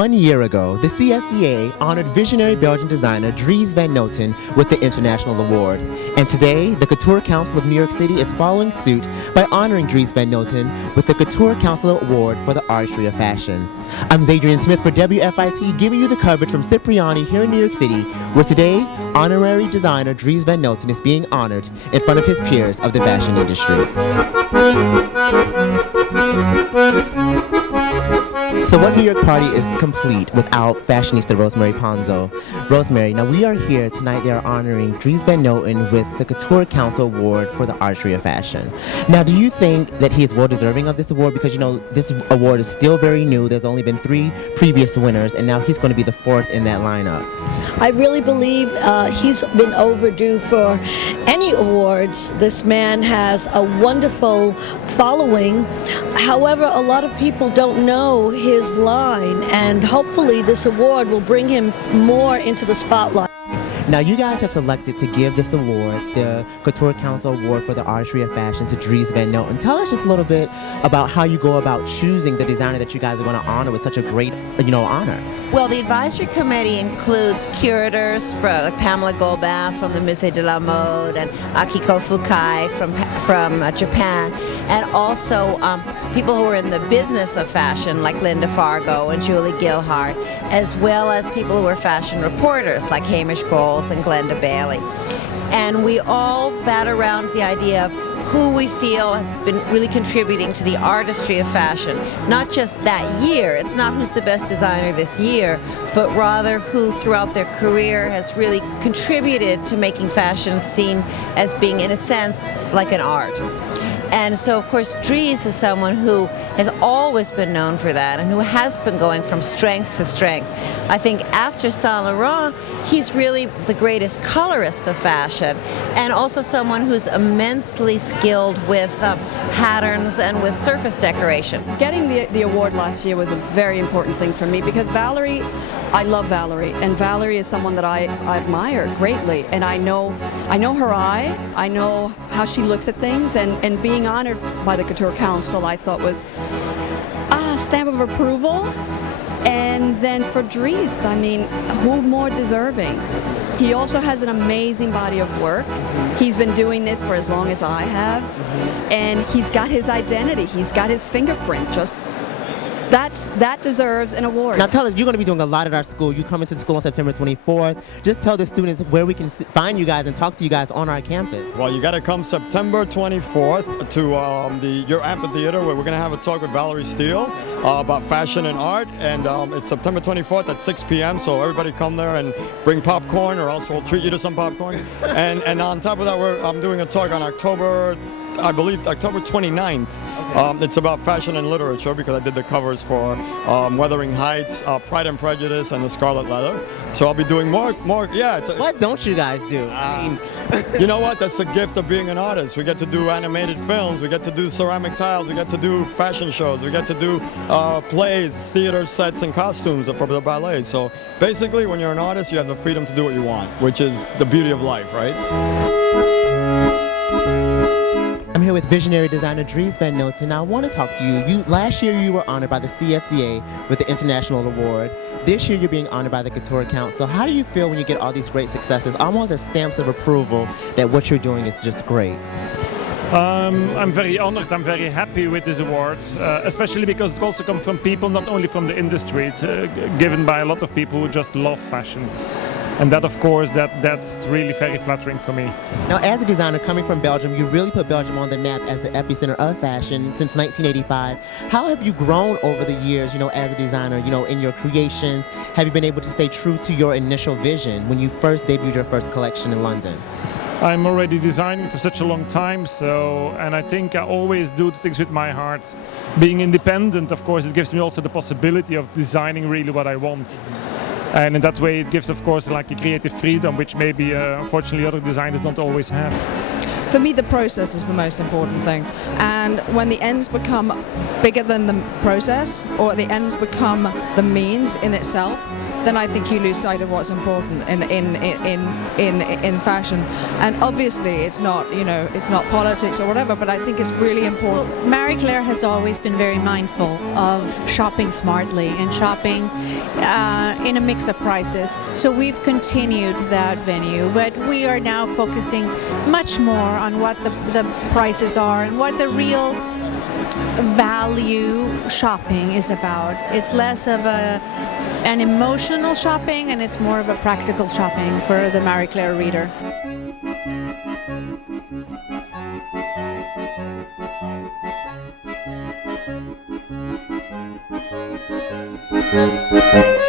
1 year ago, the CFDA honored visionary Belgian designer Dries van Noten with the International Award. And today, the Couture Council of New York City is following suit by honoring Dries van Noten with the Couture Council Award for the Artistry of Fashion. I'm Zadrian Smith for WFIT, giving you the coverage from Cipriani here in New York City, where today, honorary designer Dries van Noten is being honored in front of his peers of the fashion industry. So what New York party is complete without fashionista Rosemary Ponzo? Rosemary, now we are here tonight. They are honoring Dries van Noten with the Couture Council Award for the Artistry of Fashion. Now, do you think that he is well deserving of this award? Because, you know, this award is still very new. There's only been 3 previous winners, and now he's going to be the 4th in that lineup. I really believe he's been overdue for any awards. This man has a wonderful following. However, a lot of people don't know his line, and hopefully this award will bring him more into the spotlight. Now, you guys have selected to give this award, the Couture Council Award for the Artistry of Fashion, to Dries van Noten. Tell us just a little bit about how you go about choosing the designer that you guys are going to honor with such a great, honor. Well, the advisory committee includes curators like Pamela Golbin from the Musée de la Mode and Akiko Fukai from Japan, and also people who are in the business of fashion like Linda Fargo and Julie Gilhart, as well as people who are fashion reporters like Hamish Bowles and Glenda Bailey. And we all bat around the idea of who we feel has been really contributing to the artistry of fashion. Not just that year, it's not who's the best designer this year, but rather who throughout their career has really contributed to making fashion seen as being, in a sense, like an art. And so, of course, Dries is someone who has always been known for that and who has been going from strength to strength. I think after Saint Laurent, he's really the greatest colorist of fashion, and also someone who's immensely skilled with patterns and with surface decoration. Getting the award last year was a very important thing for me because Valerie, I love Valerie, and Valerie is someone that I admire greatly, and I know her eye, I know how she looks at things, and being honored by the Couture Council I thought was a stamp of approval. And then for Dries, I mean, who more deserving? He also has an amazing body of work. He's been doing this for as long as I have, and he's got his identity, he's got his fingerprint. Just that deserves an award. Now tell us, you're going to be doing a lot at our school. You come into the school on September 24th. Just tell the students where we can find you guys and talk to you guys on our campus. Well, you got to come September 24th to your amphitheater, where we're going to have a talk with Valerie Steele about fashion and art. And it's September 24th at 6 p.m. So everybody come there and bring popcorn, or else we'll treat you to some popcorn. and on top of that, I'm doing a talk on October 29th. It's about fashion and literature because I did the covers for Wuthering Heights, Pride and Prejudice, and The Scarlet Letter. So I'll be doing more. Yeah. What don't you guys do? You know what? That's the gift of being an artist. We get to do animated films. We get to do ceramic tiles. We get to do fashion shows. We get to do plays, theater sets, and costumes for the ballet. So basically, when you're an artist, you have the freedom to do what you want, which is the beauty of life, right? I'm here with visionary designer Dries van Noten. Now I want to talk to you. Last year you were honored by the CFDA with the International Award. This year you're being honored by the Couture Council. How do you feel when you get all these great successes, almost as stamps of approval that what you're doing is just great? I'm very honored, I'm very happy with this award, especially because it also comes from people, not only from the industry. It's given by a lot of people who just love fashion. And that, of course, that's really very flattering for me. Now, as a designer coming from Belgium, you really put Belgium on the map as the epicenter of fashion since 1985. How have you grown over the years, as a designer, in your creations? Have you been able to stay true to your initial vision when you first debuted your first collection in London? I'm already designing for such a long time, and I think I always do the things with my heart. Being independent, of course, it gives me also the possibility of designing really what I want. And in that way it gives, of course, like a creative freedom, which maybe, unfortunately, other designers don't always have. For me, the process is the most important thing. And when the ends become bigger than the process, or the ends become the means in itself, then I think you lose sight of what's important in fashion. And obviously, it's not it's not politics or whatever, but I think it's really important. Marie Claire has always been very mindful of shopping smartly and shopping in a mix of prices. So we've continued that venue, but we are now focusing much more on what the prices are and what the real value shopping is about. It's less of an emotional shopping and it's more of a practical shopping for the Marie Claire reader. Thank you.